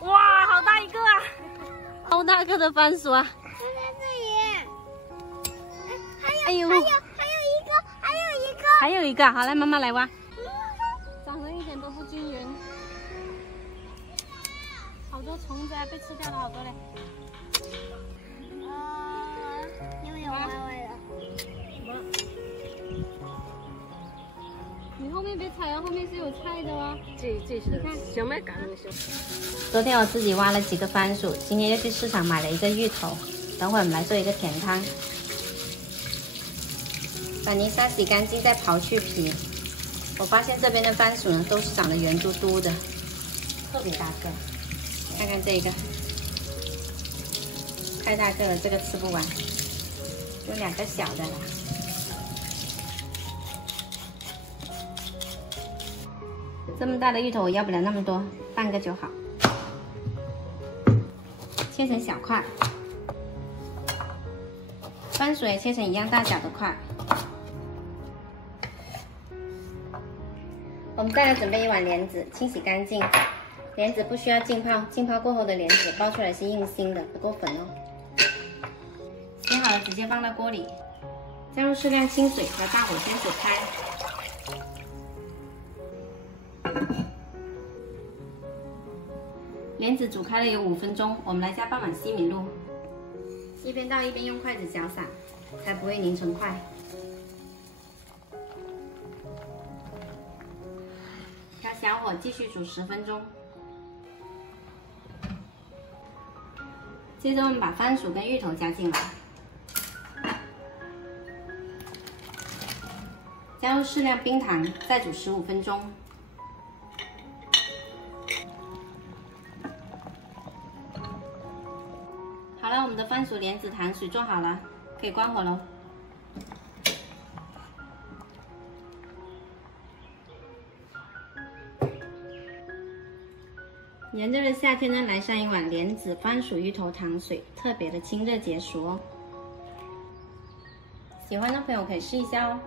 哇，好大一个啊！好大个的番薯啊！在这里。哎呦，还有一个。还有一个，好，来妈妈来挖。长得一点都不均匀，好多虫子啊，被吃掉了好多嘞。因为有歪歪的。你后面别踩哦，后面是有菜的哦。这是小麦秆那些。昨天我自己挖了几个番薯，今天又去市场买了一个芋头，等会我们来做一个甜汤。把泥沙洗干净，再刨去皮。我发现这边的番薯呢，都是长得圆嘟嘟的，特别大个。看看这个，太大个了，这个吃不完，有2个小的啦。这么大的芋头我要不了那么多，半个就好。切成小块，番薯也切成一样大小的块。我们再来准备一碗莲子，清洗干净。莲子不需要浸泡，浸泡过后的莲子剥出来是硬心的，不够粉哦。洗好了直接放到锅里，加入适量清水，和大火先煮开。莲子煮开了有5分钟，我们来加半碗西米露，一边倒一边用筷子搅散，才不会凝成块。调小火继续煮10分钟。接着我们把番薯跟芋头加进来，加入适量冰糖，再煮15分钟。好了，我们的番薯莲子糖水做好了，可以关火喽。炎热的夏天呢，来上一碗莲子番薯芋头糖水，特别的清热解暑哦。喜欢的朋友可以试一下哦。